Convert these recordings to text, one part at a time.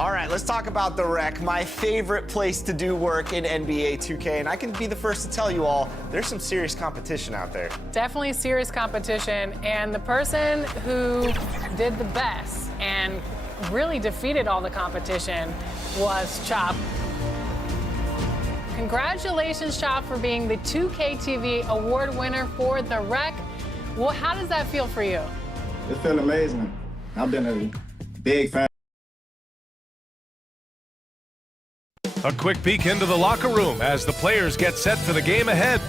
All right, let's talk about the Rec, my favorite place to do work in NBA 2K, and I can be the first to tell you all, there's some serious competition out there. Definitely serious competition, and the person who did the best and really defeated all the competition was Chop. Congratulations, Chop, for being the 2K TV award winner for the Rec. Well, how does that feel for you? It feels amazing. I've been a big fan. A quick peek into the locker room as the players get set for the game ahead.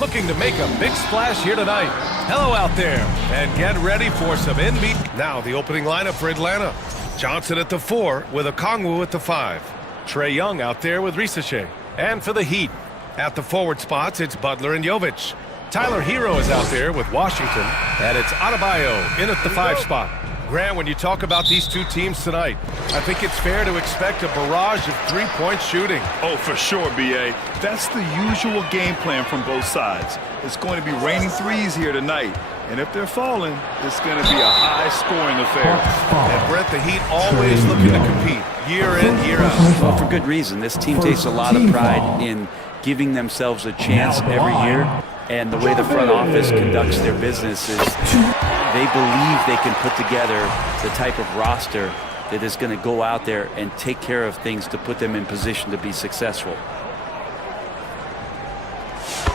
Looking to make a big splash here tonight. Hello out there, and get ready for some NBA. Now the opening lineup for Atlanta. Johnson at the 4 with Okongwu at the 5. Trae Young out there with Risache. And for the Heat, at the forward spots, it's Butler and Jovic. Tyler Hero is out there with Washington, and it's Adebayo in at the 5 spot. Grant, when you talk about these two teams tonight, I think it's fair to expect a barrage of three-point shooting. Oh, for sure, B.A. That's the usual game plan from both sides. It's going to be raining threes here tonight. And if they're falling, it's going to be a high-scoring affair. And Brett, the Heat always looking to compete year in, year out. Well, for good reason. This team takes a lot of pride in giving themselves a chance every year. And the way the front office conducts their business is they believe they can put together the type of roster that is going to go out there and take care of things to put them in position to be successful.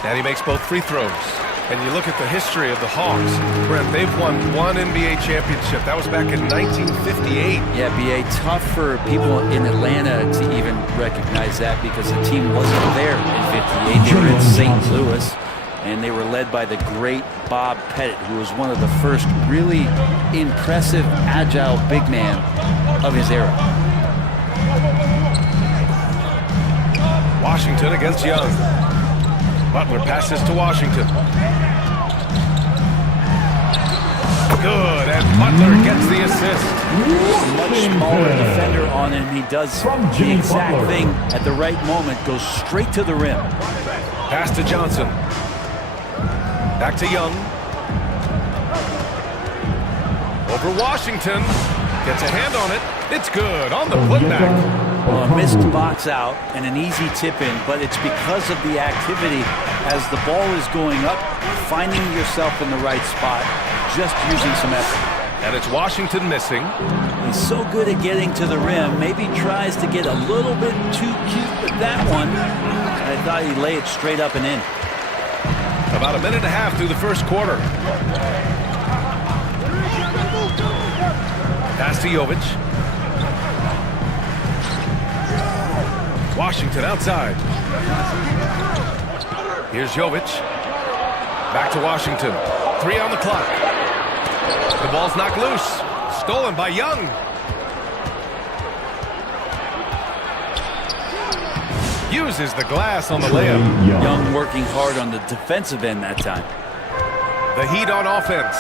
And he makes both free throws. And you look at the history of the Hawks, Brent, they've won one NBA championship. That was back in 1958. Yeah, B.A., tough for people in Atlanta to even recognize that because the team wasn't there in 58. They were in St. Louis, and they were led by the great Bob Pettit, who was one of the first really impressive, agile big man of his era. Washington against Young. Butler passes to Washington. Good, and Butler gets the assist. Much smaller defender on him. He does the exact thing at the right moment, goes straight to the rim. Pass to Johnson. Back to Young. Over Washington. Gets a hand on it. It's good on the putback. Well, a missed box out and an easy tip in, but it's because of the activity as the ball is going up, finding yourself in the right spot, just using some effort. And it's Washington missing. He's so good at getting to the rim. Maybe tries to get a little bit too cute with that one. I thought he'd lay it straight up and in. About a minute and a half through the first quarter. Pass to Jovic. Washington outside. Here's Jovic. Back to Washington. 3 on the clock. The ball's knocked loose. Stolen by Young. Uses the glass on the layup. Young working hard on the defensive end that time. The Heat on offense.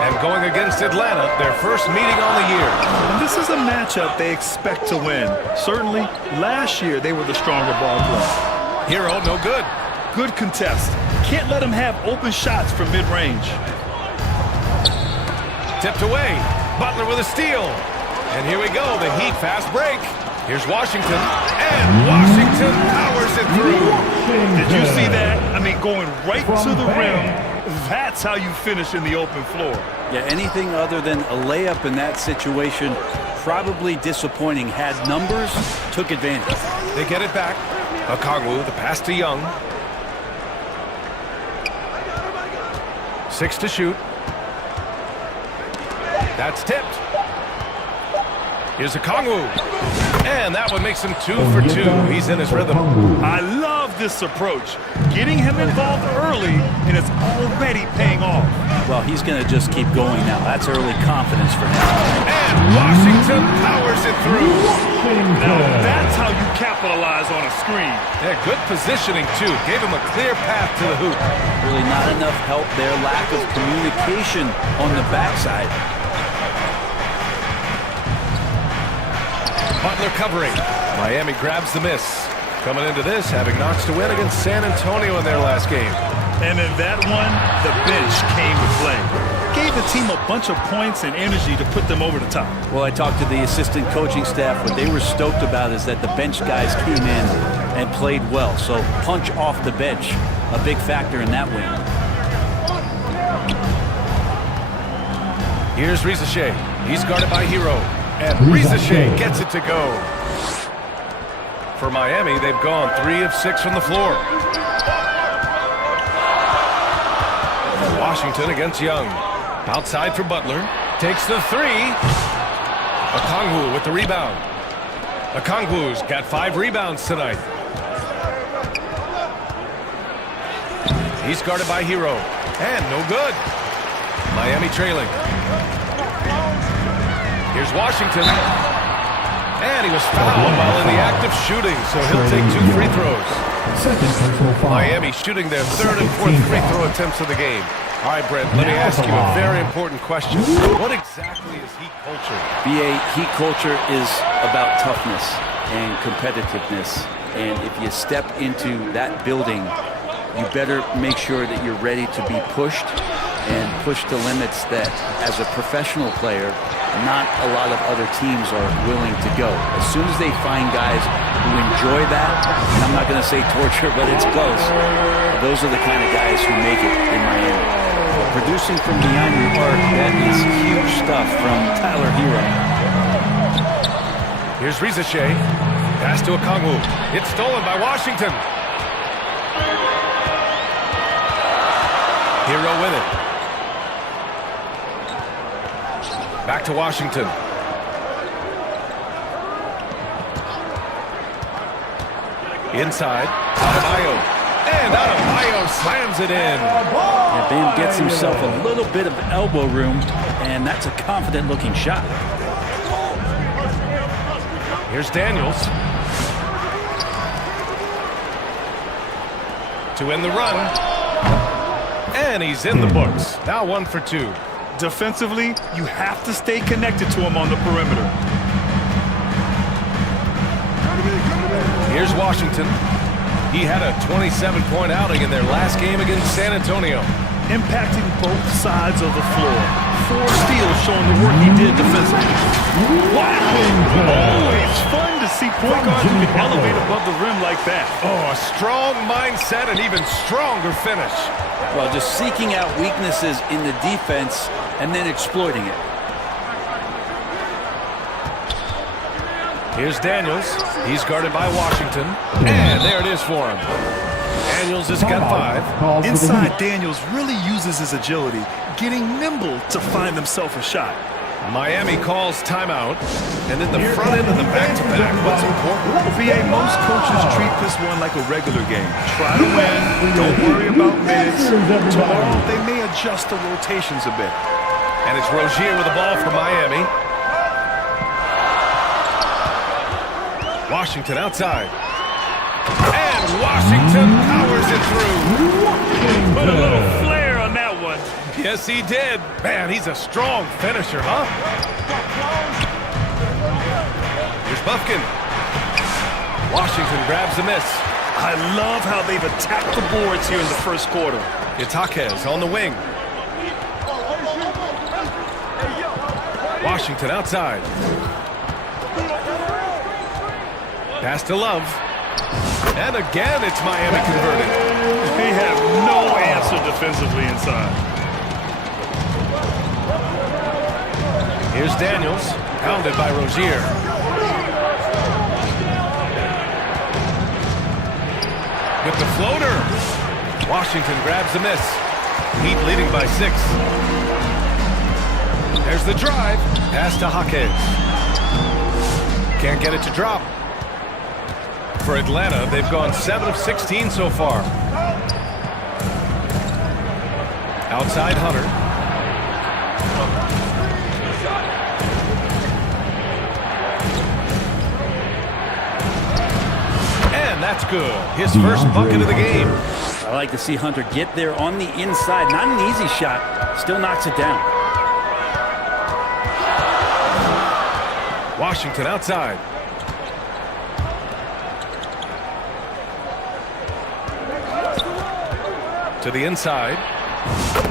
And going against Atlanta, their first meeting on the year. And this is a matchup they expect to win. Certainly, last year they were the stronger ball player. Hero, no good. Good contest. Can't let him have open shots from mid-range. Tipped away. Butler with a steal. And here we go, the Heat fast break. Here's Washington. And Washington powers it through. Did you see that? I mean, going right to the rim. That's how you finish in the open floor. Yeah, anything other than a layup in that situation, probably disappointing. Had numbers, took advantage. They get it back. Okongwu, the pass to Young. 6 to shoot. That's tipped. Here's Okongwu. And that one makes him 2 for 2. He's in his rhythm. I love this approach. Getting him involved early, and it's already paying off. Well, he's going to just keep going now. That's early confidence for him. And Washington powers it through. Now that's how you capitalize on a screen. Yeah, good positioning, too. Gave him a clear path to the hoop. Really not enough help there. Lack of communication on the backside. Butler covering. Miami grabs the miss. Coming into this, having knocks to win against San Antonio in their last game. And in that one, the bench came to play. Gave the team a bunch of points and energy to put them over the top. Well, I talked to the assistant coaching staff. What they were stoked about is that the bench guys came in and played well. So punch off the bench, a big factor in that win. Here's Rizachet. He's guarded by Hero. And Rizachet gets it to go. For Miami, they've gone 3 of 6 from the floor. Washington against Young. Outside for Butler. Takes the 3. Okongwu with the rebound. Okongwu's got 5 rebounds tonight. He's guarded by Hero. And no good. Miami trailing. Here's Washington. And he was fouled while in the act of shooting, so he'll take 2 free throws. Miami shooting their 3rd and 4th free throw attempts of the game. All right, Brent, let me ask you a very important question. What exactly is Heat culture? BA, Heat culture is about toughness and competitiveness. And if you step into that building, you better make sure that you're ready to be pushed and push the limits that, as a professional player, not a lot of other teams are willing to go. As soon as they find guys who enjoy that, and I'm not going to say torture, but it's close, those are the kind of guys who make it in Miami. Producing from behind the arc, that is huge stuff from Tyler Hero. Here's Rizachet. Pass to Okongwu. It's stolen by Washington. Hero with it. Back to Washington. Inside. Adebayo. And Adebayo slams it in. And Bam gets himself a little bit of elbow room, and that's a confident-looking shot. Here's Daniels. To end the run. And he's in the books. Now 1 for 2. Defensively, you have to stay connected to him on the perimeter. Here's Washington. He had a 27-point outing in their last game against San Antonio. Impacting both sides of the floor. 4 steals showing the work he did defensively. Wow! Always fun to see point guards who can elevate above the rim like that. Oh, a strong mindset and even stronger finish. Well, just seeking out weaknesses in the defense and then exploiting it. Here's Daniels. He's guarded by Washington. And there it is for him. Daniels has got 5. Inside, Daniels really uses his agility, getting nimble to find himself a shot. Miami calls timeout. And in the front end of the back-to-back, what's important? VA, most coaches treat this one like a regular game. Try to win. Don't worry about minutes. Tomorrow, they may adjust the rotations a bit. And it's Rozier with the ball for Miami. Washington outside. And Washington powers it through. Put a little flair on that one. Yes, he did. Man, he's a strong finisher, huh? Here's Bufkin. Washington grabs the miss. I love how they've attacked the boards here in the first quarter. Itaquez on the wing. Washington outside. Pass to Love. And again, it's Miami converted. They have no answer defensively inside. Here's Daniels, pounded by Rozier. With the floater. Washington grabs the miss. Heat leading by 6. There's the drive. Pass to Jaquez. Can't get it to drop. For Atlanta, they've gone 7 of 16 so far. Outside Hunter. And that's good. His first bucket of the game. I like to see Hunter get there on the inside. Not an easy shot. Still knocks it down. Washington outside. To the inside.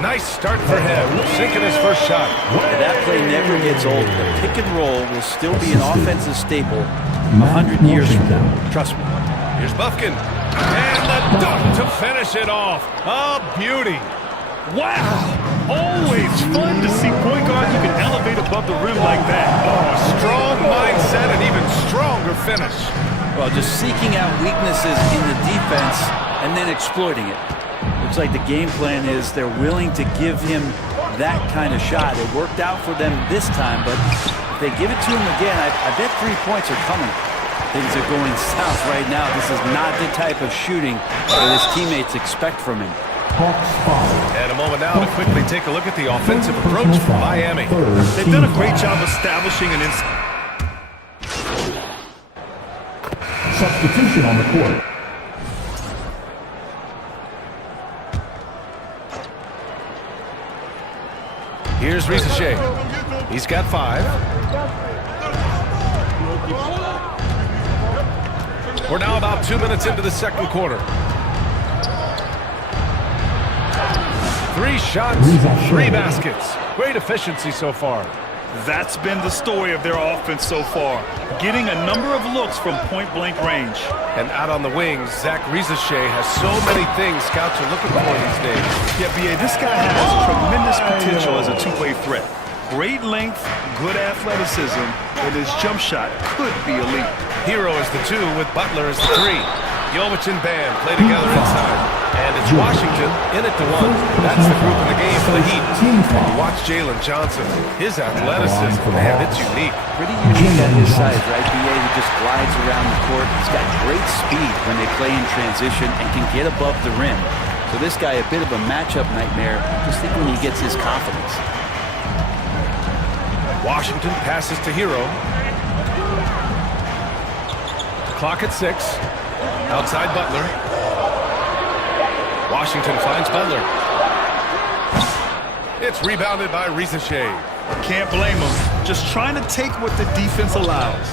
Nice start for him, sinking his first shot. And that play never gets old. The pick and roll will still be an offensive staple 100 years from now. Trust me. Here's Buffkin. And the dunk to finish it off. A beauty. Wow! Always fun to see point guards who can elevate above the rim like that. Oh, a strong mindset and even stronger finish. Well, just seeking out weaknesses in the defense and then exploiting it. Looks like the game plan is they're willing to give him that kind of shot. It worked out for them this time, but if they give it to him again, I bet 3 points are coming. Things are going south right now. This is not the type of shooting that his teammates expect from him. And a moment now to quickly take a look at the offensive approach from Miami. They've done a great job establishing an substitution on the court. Here's Risache. He's got 5. We're now about 2 minutes into the second quarter. 3 shots, 3 baskets. Great efficiency so far. That's been the story of their offense so far. Getting a number of looks from point-blank range. And out on the wings, Zach Risache has so many things scouts are looking for these days. Yeah, B.A., this guy has tremendous potential as a two-way threat. Great length, good athleticism, and his jump shot could be elite. Hero is the 2 with Butler as the 3. Jovic and Bam play together inside. And it's Washington in at the 1. That's the group in the game for the Heat. And you watch Jalen Johnson. His athleticism, man, it's unique. Pretty unique at his size, right? B.A. He just glides around the court. He's got great speed when they play in transition and can get above the rim. So this guy, a bit of a matchup nightmare. Just think when he gets his confidence. Washington passes to Hero. Clock at 6. Outside Butler. Washington finds Butler. It's rebounded by Risache. Can't blame him. Just trying to take what the defense allows.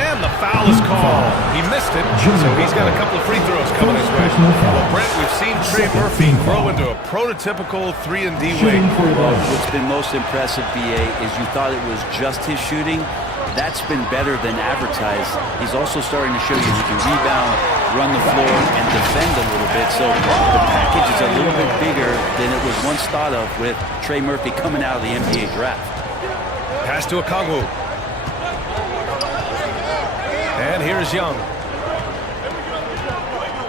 And the foul is called. He missed it, so he's got a couple of free throws coming his way. Well, Brent, we've seen Trey Murphy grow into a prototypical 3-and-D wing. What's been most impressive, B.A., is you thought it was just his shooting. That's been better than advertised. He's also starting to show you he can rebound, run the floor, and defend a little bit. So the package is a little bit bigger than it was once thought of with Trey Murphy coming out of the NBA draft. Pass to Okongwu. And here's Young.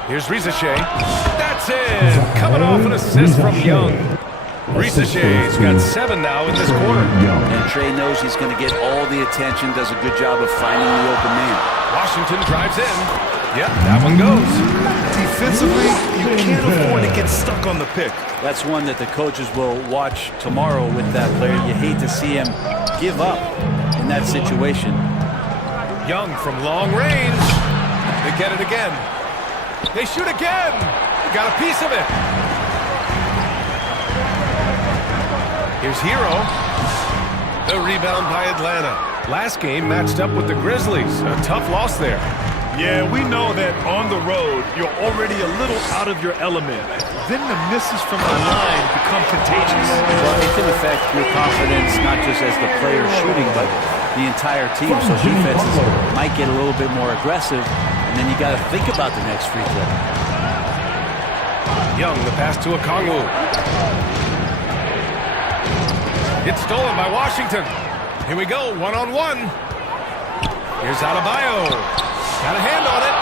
Here's Risache. That's it! Coming off an assist from Young. Risache's got 7 now in this quarter. And Trey knows he's going to get all the attention, does a good job of finding the open man. Washington drives in. Yep, that one goes. Defensively, you can't afford to get stuck on the pick. That's one that the coaches will watch tomorrow with that player. You hate to see him give up in that situation. Young from long range. They get it again. They shoot again. Got a piece of it. Here's Hero. The rebound by Atlanta. Last game matched up with the Grizzlies. A tough loss there. Yeah, we know that on the road, you're already a little out of your element. Then the misses from the line become contagious. Well, it can affect your confidence, not just as the player shooting, but the entire team. So defenses might get a little bit more aggressive, and then you got to think about the next free throw. Young, the pass to Okongwu. It's stolen by Washington. Here we go, one-on-one. Here's Adebayo. Got a hand on it.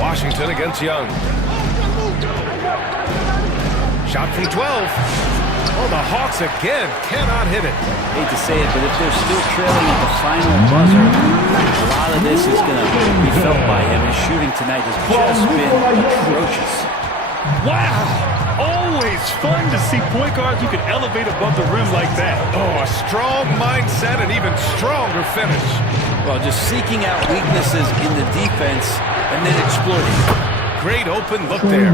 Washington against Young. Shot from 12. Oh, the Hawks again cannot hit it. Hate to say it, but if they're still trailing at the final buzzer, a lot of this is going to be felt by him. His shooting tonight has just been atrocious. Wow! Always fun to see point guards who can elevate above the rim like that. Oh, a strong mindset and even stronger finish. Well, just seeking out weaknesses in the defense and then exploiting. Great open look there.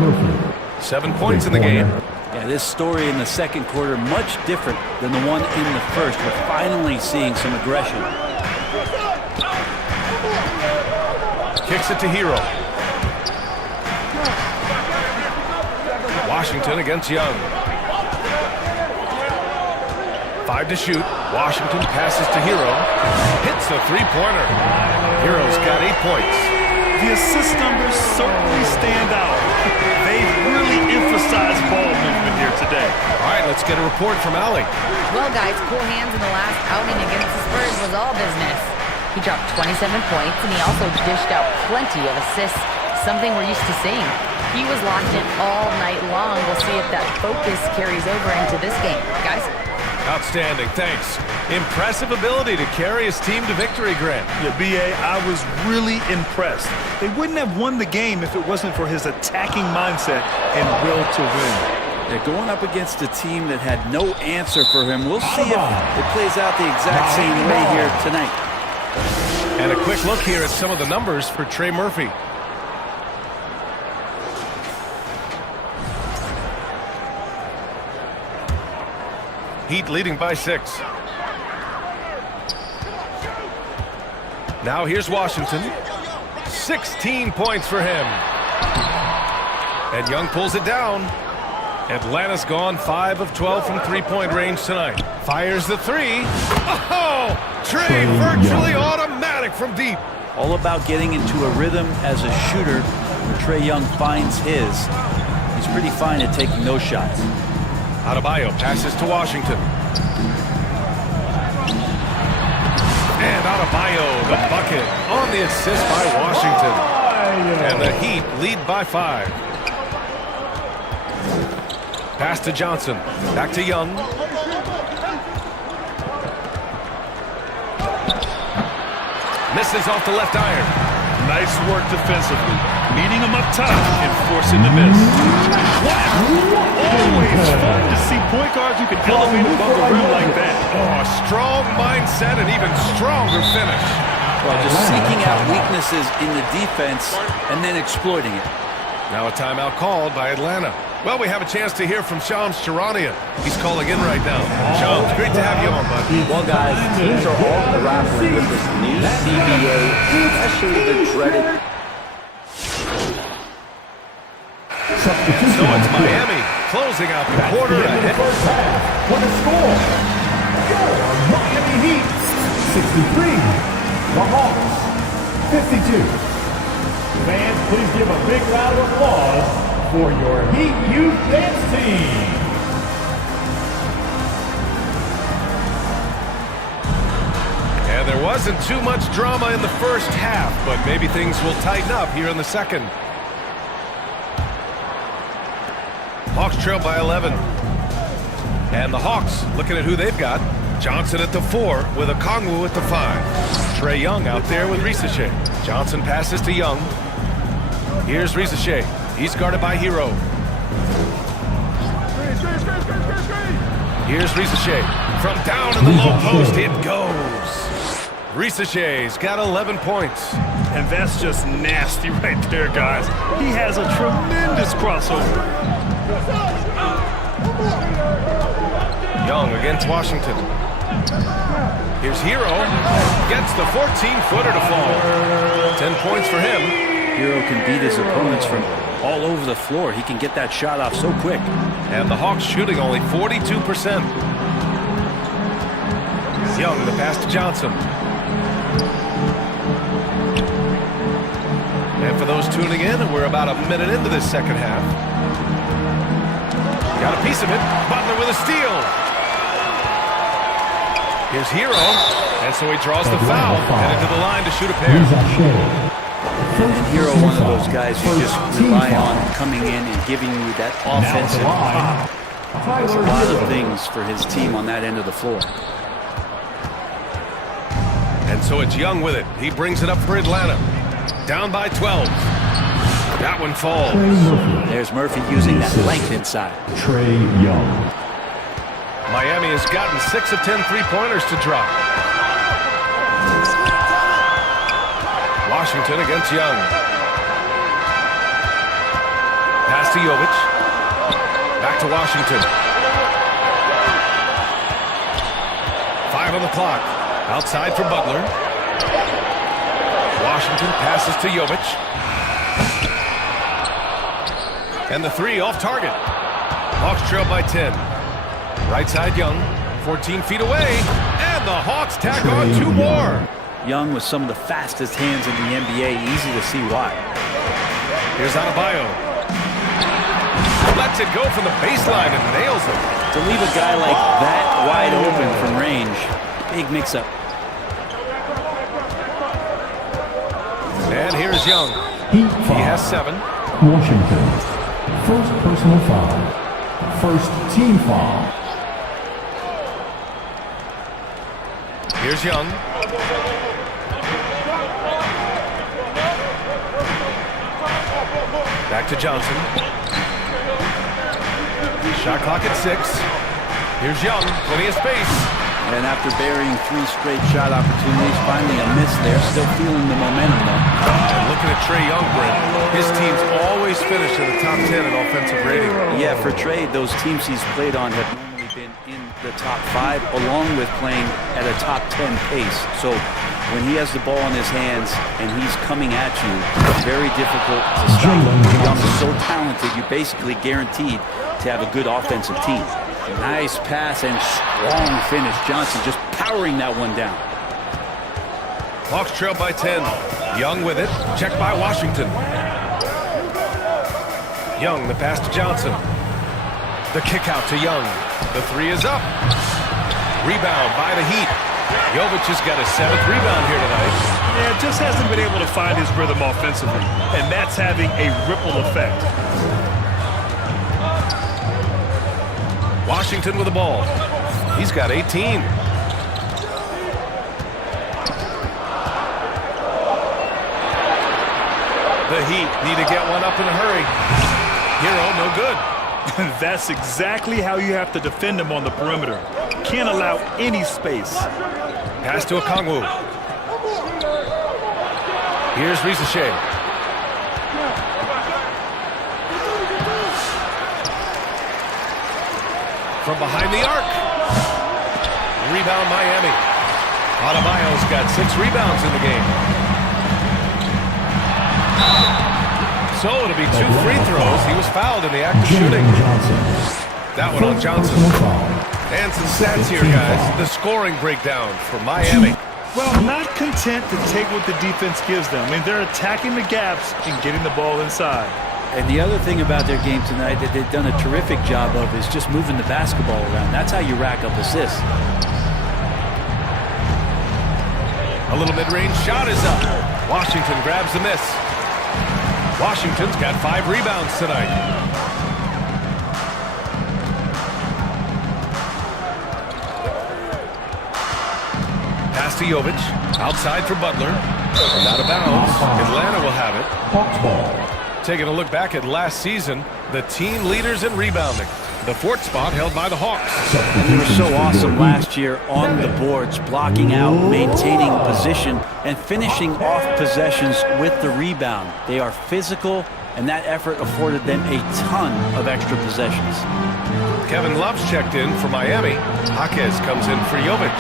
7 points in the game. Yeah, this story in the second quarter much different than the one in the first. We're finally seeing some aggression. Kicks it to Hero. Washington against Young. 5 to shoot. Washington passes to Hero. Hits the three-pointer. Hero's got 8 points. The assist numbers certainly stand out. They really emphasize ball movement here today. All right, let's get a report from Allie. Well, guys, cool hands in the last outing against the Spurs was all business. He dropped 27 points, and he also dished out plenty of assists, something we're used to seeing. He was locked in all night long. We'll see if that focus carries over into this game. Guys? Outstanding, thanks. Impressive ability to carry his team to victory, Grant. Yeah, B.A., I was really impressed. They wouldn't have won the game if it wasn't for his attacking mindset and will to win. They're going up against a team that had no answer for him. We'll see if it plays out the exact same way here tonight. And a quick look here at some of the numbers for Trey Murphy. Heat leading by 6. Now here's Washington. 16 points for him. And Young pulls it down. Atlanta's gone 5 of 12 from three-point range tonight. Fires the 3. Oh! Trey virtually automatic from deep. All about getting into a rhythm as a shooter. When Trae Young finds his, he's pretty fine at taking those shots. Adebayo passes to Washington. And Adebayo, the bucket, on the assist by Washington. And the Heat lead by 5. Pass to Johnson. Back to Young. Misses off the left iron. Nice work defensively. Meeting him up top and forcing the miss. Wow! Always fun to see point guards who can elevate above the rim like that. Oh, a strong mindset and even stronger finish. Well, just seeking out weaknesses in the defense and then exploiting it. Now a timeout called by Atlanta. Well, we have a chance to hear from Shams Charania. He's calling in right now. Shams, great to have you on, bud. Well, guys, teams are all grappling with this new CBA, especially the dreaded. So it's Miami closing out the quarter ahead. What a score! Your Miami Heat, 63. The Hawks, 52. Fans, please give a big round of applause for your Heat Youth Dance Team. And there wasn't too much drama in the first half, but maybe things will tighten up here in the second. Hawks trail by 11. And the Hawks looking at who they've got. Johnson at the 4 with Okongwu at the 5. Trae Young out there with Risache. Johnson passes to Young. Here's Risache. He's guarded by Hero. Here's Risache. From down in the low post, it goes. Risache's got 11 points. And that's just nasty right there, guys. He has a tremendous crossover. Young against Washington. Here's Hero. Gets the 14-footer to fall. 10 points for him. Hero can beat his opponents from all over the floor. He can get that shot off so quick. And the Hawks shooting only 42%. Young, the pass to Johnson. And for those tuning in, we're about a minute into this second half. Got a piece of it. Butler with a steal. Here's Hero. And so he draws the foul. Headed to the line to shoot a pair. And Hero, one of those guys you just rely on coming in and giving you that offensive pop. Does a lot of things for his team on that end of the floor. And so it's Young with it. He brings it up for Atlanta. Down by 12. That one falls. There's Murphy using that length inside. Trae Young. Miami has gotten 6 of 10 three-pointers to drop. Washington against Young. Pass to Jovic. Back to Washington. 5 on the clock. Outside for Butler. Washington passes to Jovic. And the 3 off target. Hawks trail by 10. Right side Young, 14 feet away, and the Hawks tack on 2 more. Young with some of the fastest hands in the NBA. Easy to see why. Here's Adebayo. Lets it go from the baseline and nails it. To leave a guy like that wide open from range, big mix-up. And here's Young. Heat He foul. has 7. Washington. First personal foul. First team foul. Here's Young. Back to Johnson. Shot clock at 6. Here's Young, plenty of space. And after burying 3 straight shot opportunities, finally a miss there. Still feeling the momentum, though. And looking at Trae Young, Brent, his teams always finish in the top 10 in offensive rating. Yeah, for Trae, those teams he's played on have normally been in the top 5, along with playing at a top 10 pace. So when he has the ball in his hands and he's coming at you, it's very difficult to stop him. Young is so talented, you're basically guaranteed to have a good offensive team. Nice pass and strong finish. Johnson just powering that one down. Hawks trail by 10. Young with it. Checked by Washington. Young, the pass to Johnson. The kick out to Young. The 3 is up. Rebound by the Heat. Jovic has got his 7th rebound here tonight. Yeah, just hasn't been able to find his rhythm offensively, and that's having a ripple effect. Washington with the ball. He's got 18. The Heat need to get one up in a hurry. Hero, no good. That's exactly how you have to defend him on the perimeter. Can't allow any space. Pass to Okongwu. Here's Rizachet. From behind the arc. Rebound Miami. Adebayo's got 6 rebounds in the game. So it'll be 2 free throws. He was fouled in the act of shooting. That one on Johnson. And some stats here, guys. The scoring breakdown for Miami. Well, not content to take what the defense gives them. I mean, they're attacking the gaps and getting the ball inside. And the other thing about their game tonight that they've done a terrific job of is just moving the basketball around. That's how you rack up assists. A little mid-range shot is up. Washington grabs the miss. Washington's got 5 rebounds tonight. Pass to Jovic. Outside for Butler. And out of bounds. Atlanta will have it. Hawks ball. Taking a look back at last season, the team leaders in rebounding. The 4th spot held by the Hawks. And they were so awesome last year on the boards, blocking out, maintaining position, and finishing off possessions with the rebound. They are physical, and that effort afforded them a ton of extra possessions. Kevin Love's checked in for Miami. Jaquez comes in for Jovic.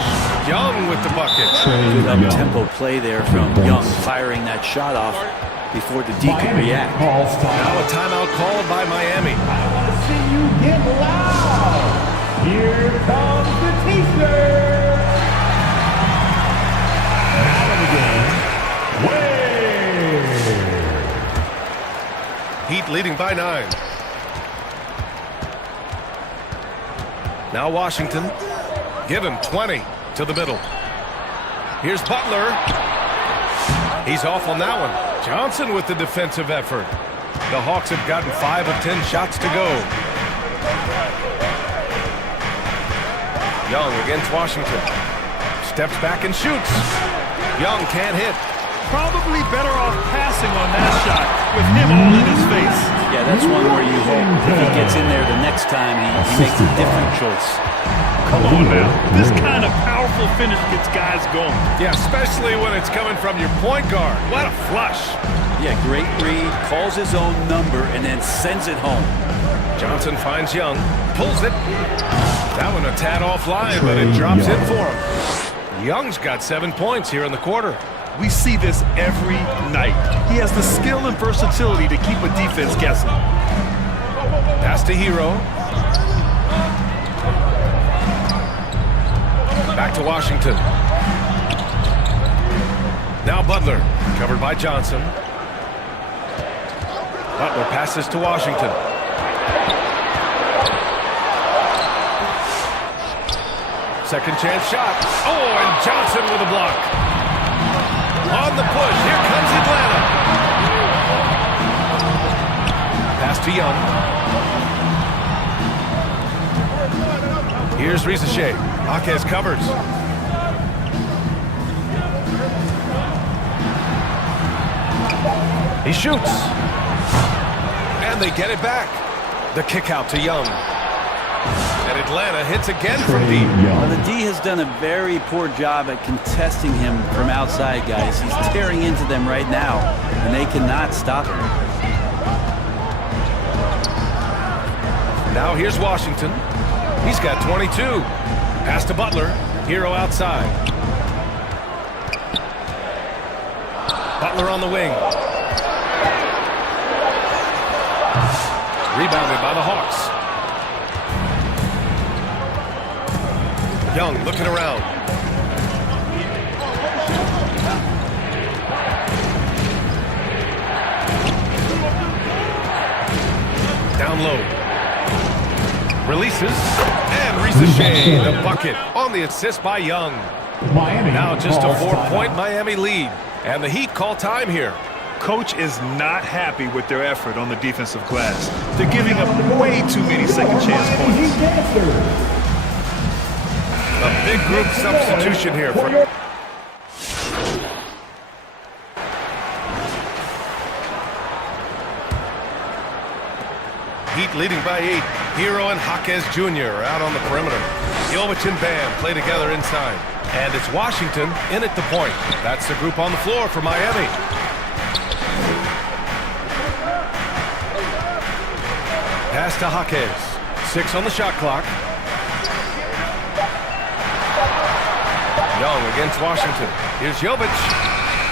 Young with the bucket. Good up-tempo play there from Young, firing that shot off before the D could react. Now a timeout called by Miami. I want to see you get loud. Here comes the T-shirt. Out of the game, Wade. Heat leading by 9. Now Washington. Give him 20 to the middle. Here's Butler. He's off on that one. Johnson with the defensive effort. The Hawks have gotten 5 of 10 shots to go. Young against Washington. Steps back and shoots. Young can't hit. Probably better off passing on that shot with him all in his face. Yeah, that's one where you hope if he gets in there the next time, he makes a different choice. Come on, man. This kind of powerful finish gets guys going. Yeah, especially when it's coming from your point guard. What a flush. Yeah, great read, calls his own number, and then sends it home. Johnson finds Young, pulls it. That one a tad offline, but it drops in for him. Young's got 7 points here in the quarter. We see this every night. He has the skill and versatility to keep a defense guessing. Pass to Hero. Back to Washington. Now Butler, covered by Johnson. Butler passes to Washington. Second chance shot. Oh, and Johnson with a block. On the push, here comes Atlanta. Pass to Young. Here's Rizachet. Jaquez covers. He shoots. And they get it back. The kick out to Young. And Atlanta hits again from deep. Well, the D has done a very poor job at contesting him from outside, guys. He's tearing into them right now, and they cannot stop him. Now here's Washington. He's got 22. Pass to Butler. Hero outside. Butler on the wing. Rebounded by the Hawks. Young looking around. Down low. Releases. And Rizachet, the bucket on the assist by Young. Miami. Now just a calls 4-point timeout. Miami lead. And the Heat call time here. Coach is not happy with their effort on the defensive glass. They're giving up way too many second chance points. A big group substitution here for Heat leading by 8. Hero and Jaquez Jr. are out on the perimeter. Jovic and Bam play together inside. And it's Washington in at the point. That's the group on the floor for Miami. Pass to Jaquez. 6 on the shot clock. Young against Washington. Here's Jovic.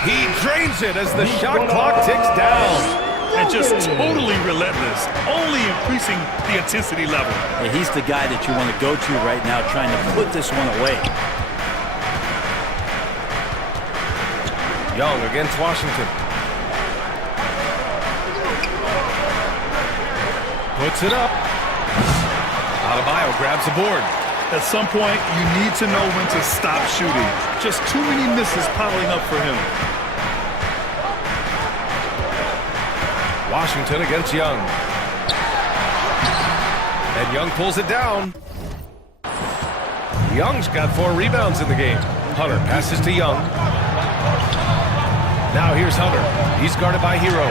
He drains it as the shot clock ticks down. And just totally relentless, only increasing the intensity level. Yeah, he's the guy that you want to go to right now, trying to put this one away. Young against Washington. Puts it up. Adebayo grabs the board. At some point, you need to know when to stop shooting. Just too many misses piling up for him. Washington against Young. And Young pulls it down. Young's got 4 rebounds in the game. Hunter passes to Young. Now here's Hunter. He's guarded by Hero.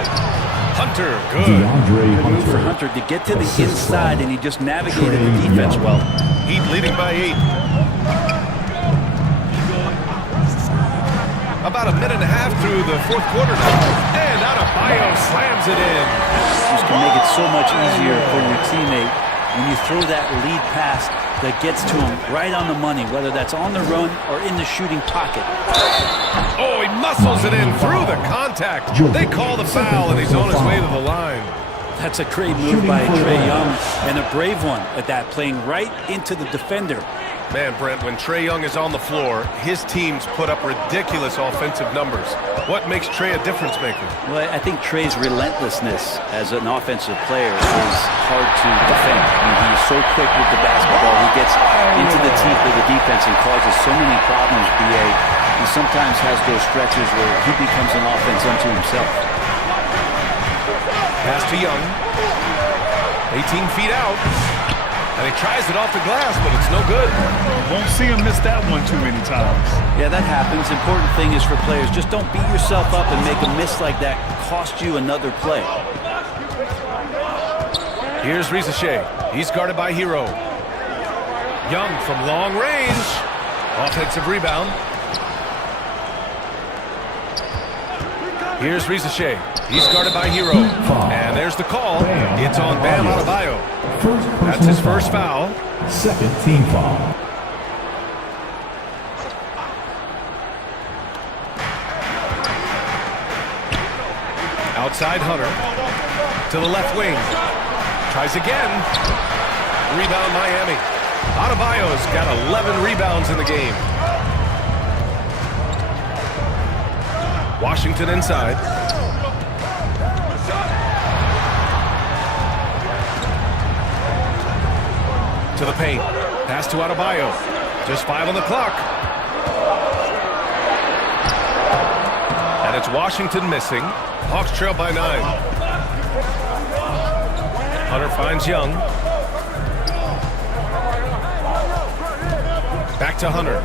Hunter, good. Good move for Hunter to get to the inside, and he just navigated the defense well. Heat leading by 8. About a minute and a half through the 4th quarter now. And Adebayo slams it in. This can make it so much easier for your teammate when you throw that lead pass that gets to him right on the money, whether that's on the run or in the shooting pocket. Oh, he muscles it in through the contact. They call the foul, and he's on his way to the line. That's a great move by Trae Young, and a brave one at that, playing right into the defender. Man, Brent, when Trae Young is on the floor, his teams put up ridiculous offensive numbers. What makes Trae a difference maker? Well, I think Trae's relentlessness as an offensive player is hard to defend. I mean, he's so quick with the basketball. He gets into the teeth of the defense and causes so many problems, B.A. He sometimes has those stretches where he becomes an offense unto himself. Pass to Young. 18 feet out. And he tries it off the glass, but it's no good. Won't see him miss that one too many times. Yeah, that happens. Important thing is for players, just don't beat yourself up and make a miss like that cost you another play. Here's Rizachet. He's guarded by Hero. Young from long range. Offensive rebound. Here's Rizachet. He's guarded by Hero. And there's the call. It's on Bam Adebayo. That's his first foul. Second team foul. Outside Hunter. To the left wing. Tries again. Rebound Miami. Adebayo's got 11 rebounds in the game. Washington inside. To the paint. Pass to Adebayo. Just 5 on the clock. And it's Washington missing. Hawks trail by 9. Hunter finds Young. Back to Hunter.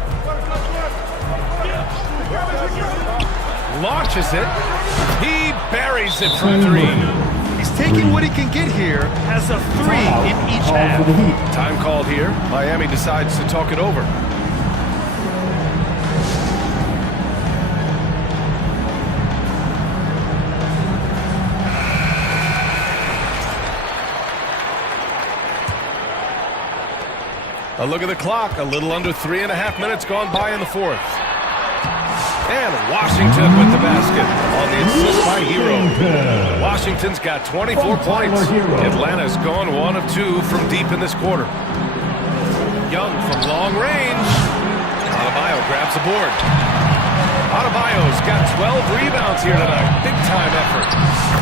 Launches it. He buries it from 3. He's taking what he can get here as a 3 in each half. Time called here. Miami decides to talk it over. A look at the clock. A little under 3.5 minutes gone by in the 4th. And Washington with the basket on the assist by Hero. Washington's got 24 points. Atlanta's gone 1 of 2 from deep in this quarter. Young from long range. Adebayo grabs the board. Adebayo's got 12 rebounds here tonight. Big time effort.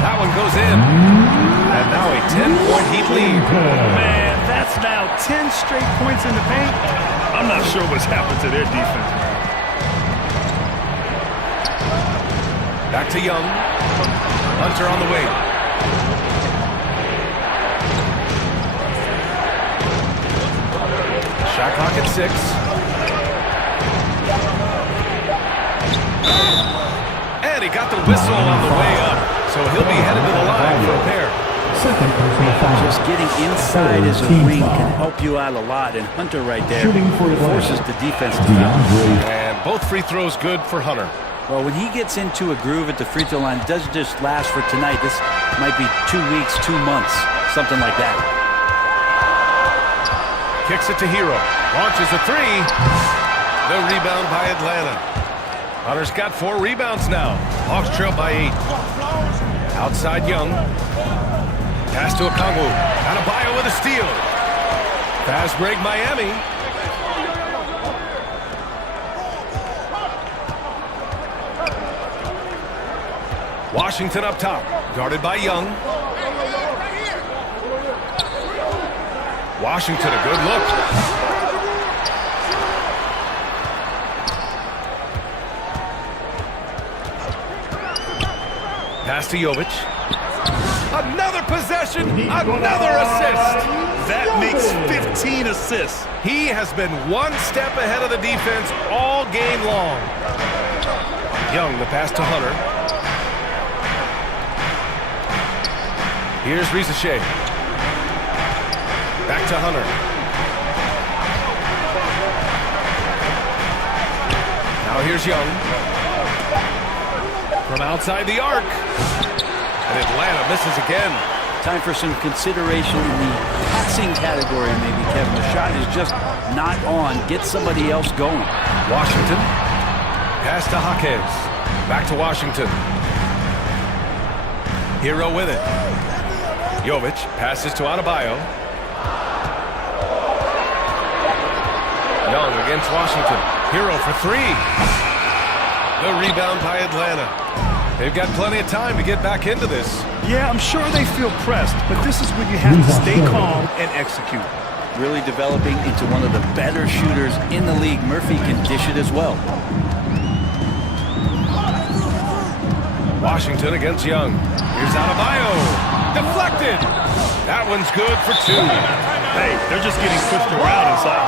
That one goes in. And now a 10-point Heat lead. Man, that's now 10 straight points in the paint. I'm not sure what's happened to their defense. Back to Young. Hunter on the wing. Shot clock at 6. And he got the whistle on the way up. So he'll be headed to the line for a pair. Just getting inside as a wing can help you out a lot. And Hunter right there forces the defense to foul. And both free throws good for Hunter. Well, when he gets into a groove at the free throw line, it doesn't just last for tonight. This might be 2 weeks, 2 months, something like that. Kicks it to Hero. Launches a 3. The rebound by Atlanta. Hunter's got 4 rebounds now. Hawks trail by 8. Outside Young. Pass to Okongwu. Adebayo with a steal. Fast break Miami. Washington up top, guarded by Young. Washington, a good look. Pass to Jovic. Another possession, another assist. That makes 15 assists. He has been 1 step ahead of the defense all game long. Young, the pass to Hunter. Here's Risache. Back to Hunter. Now here's Young. From outside the arc. And Atlanta misses again. Time for some consideration in the passing category, maybe, Kevin. The shot is just not on. Get somebody else going. Washington. Pass to Jaquez. Back to Washington. Hero with it. Jovic passes to Adebayo. Young against Washington. Hero for 3. The rebound by Atlanta. They've got plenty of time to get back into this. Yeah, I'm sure they feel pressed, but this is where you have to stay calm and execute. Really developing into one of the better shooters in the league. Murphy can dish it as well. Washington against Young. Here's Adebayo. Deflected. That one's good for 2. Hey, they're just getting pushed around inside.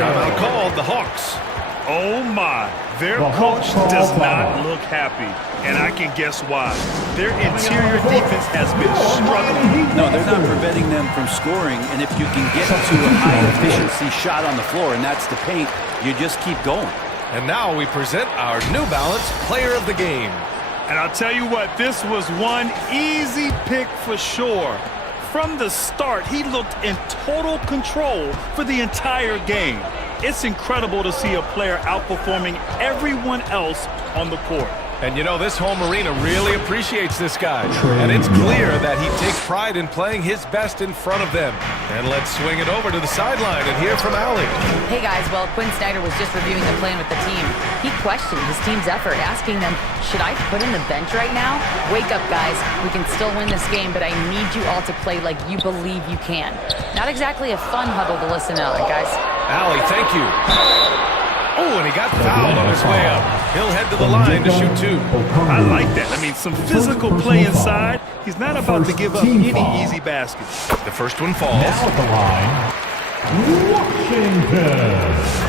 Timeout called, the Hawks. Oh my, their coach does not look happy, and I can guess why. Their interior defense has been struggling. No, they're not preventing them from scoring, and if you can get to a high-efficiency shot on the floor, and that's the paint, you just keep going. And now we present our New Balance Player of the Game. And I'll tell you what, this was one easy pick for sure. From the start, he looked in total control for the entire game. It's incredible to see a player outperforming everyone else on the court. And you know, this home arena really appreciates this guy. And it's clear that he takes pride in playing his best in front of them. And let's swing it over to the sideline and hear from Allie. Hey guys, well, Quinn Snyder was just reviewing the plan with the team. He questioned his team's effort, asking them, should I put in the bench right now? Wake up, guys. We can still win this game, but I need you all to play like you believe you can. Not exactly a fun huddle to listen on, guys. Allie, thank you. Oh, and he got fouled on his way up. He'll head to the line to shoot 2. I like that. I mean, some physical play inside. He's not about to give up any easy baskets. The first one falls. Now at the line, Washington.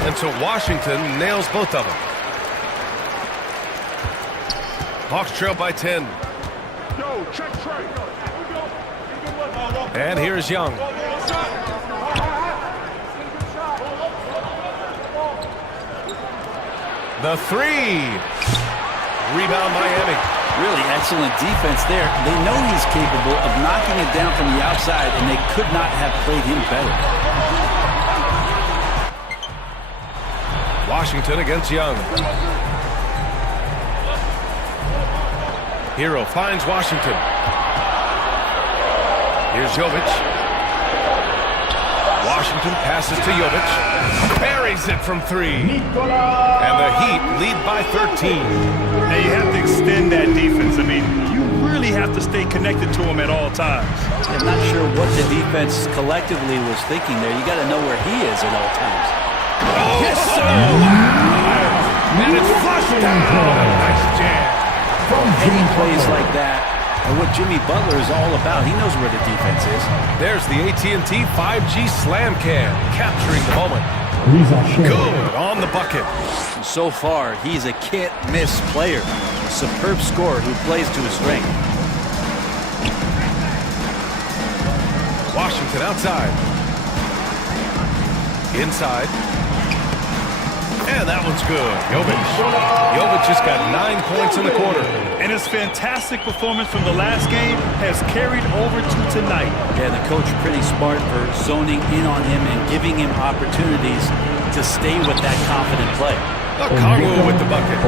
And so Washington nails both of them. Hawks trail by 10. And here's Young. The 3. Rebound Miami. Really excellent defense there. They know he's capable of knocking it down from the outside, and they could not have played him better. Washington against Young. Hero finds Washington. Here's Jovic. Washington passes to Jovic. Buries it from 3. And the Heat lead by 13. Now you have to extend that defense. I mean, you really have to stay connected to him at all times. I'm not sure what the defense collectively was thinking there. You got to know where he is at all times. Oh, yes, sir! Wow! And it's flushed down. Nice jam. Hitting plays like that are what Jimmy Butler is all about. He knows where the defense is. There's the AT&T 5G Slam Cam, capturing the moment. Good on the bucket. So far, he's a can't-miss player. A superb scorer who plays to his strength. Washington outside. Inside. And that one's good. Jovic just got 9 points in the quarter. And his fantastic performance from the last game has carried over to tonight. Yeah, the coach pretty smart for zoning in on him and giving him opportunities to stay with that confident play. Okongwu with the bucket.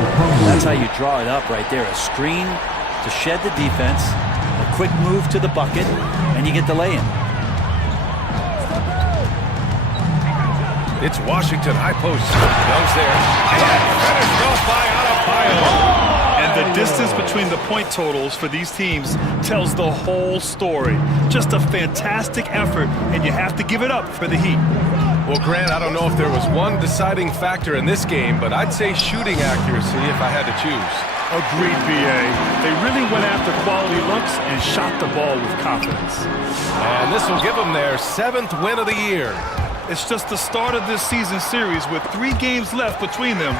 That's how you draw it up right there. A screen to shed the defense, a quick move to the bucket, and you get the lay-in. It's Washington, high post. Young's there. And finished off by Adebayo. And the distance between the point totals for these teams tells the whole story. Just a fantastic effort, and you have to give it up for the Heat. Well, Grant, I don't know if there was one deciding factor in this game, but I'd say shooting accuracy if I had to choose. Agreed, BA. They really went after quality looks and shot the ball with confidence. And this will give them their 7th win of the year. It's just the start of this season series with 3 games left between them,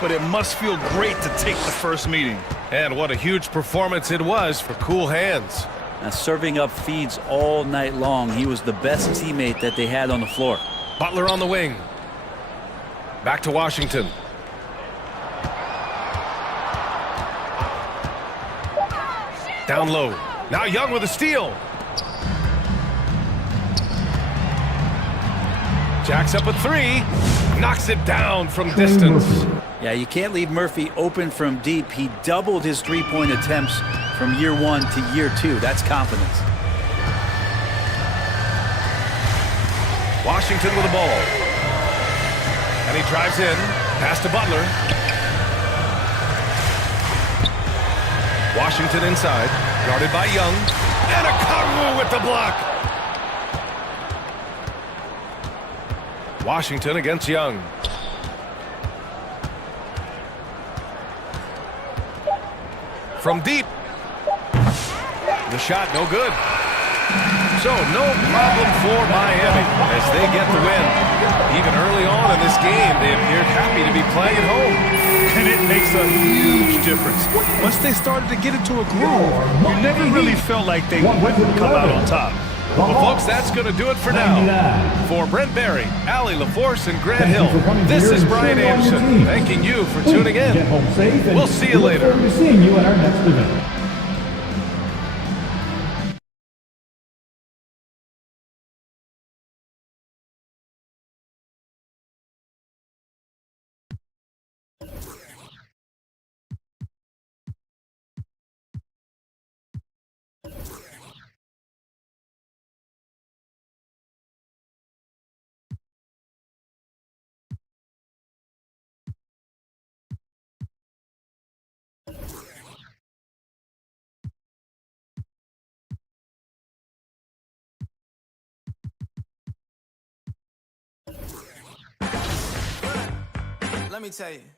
but it must feel great to take the first meeting. And what a huge performance it was for Cool Hands. Now, serving up feeds all night long, he was the best teammate that they had on the floor. Butler on the wing. Back to Washington. Down low. Now Young with a steal. Jacks up a 3. Knocks it down from distance. Yeah, you can't leave Murphy open from deep. He doubled his three-point attempts from year 1 to year 2. That's confidence. Washington with the ball. And he drives in. Pass to Butler. Washington inside. Guarded by Young. And Okongwu with the block. Washington against Young. From deep. The shot no good. So no problem for Miami as they get the win. Even early on in this game, they appeared happy to be playing at home. And it makes a huge difference. Once they started to get into a groove, you never really felt like they wouldn't come out on top. Well, folks, that's going to do it for now. For Brent Barry, Allie LaForce, and Grant Hill, this is Brian Anderson thanking you for tuning in. We'll see you later. Look forward to seeing you at our next event. Let me tell you.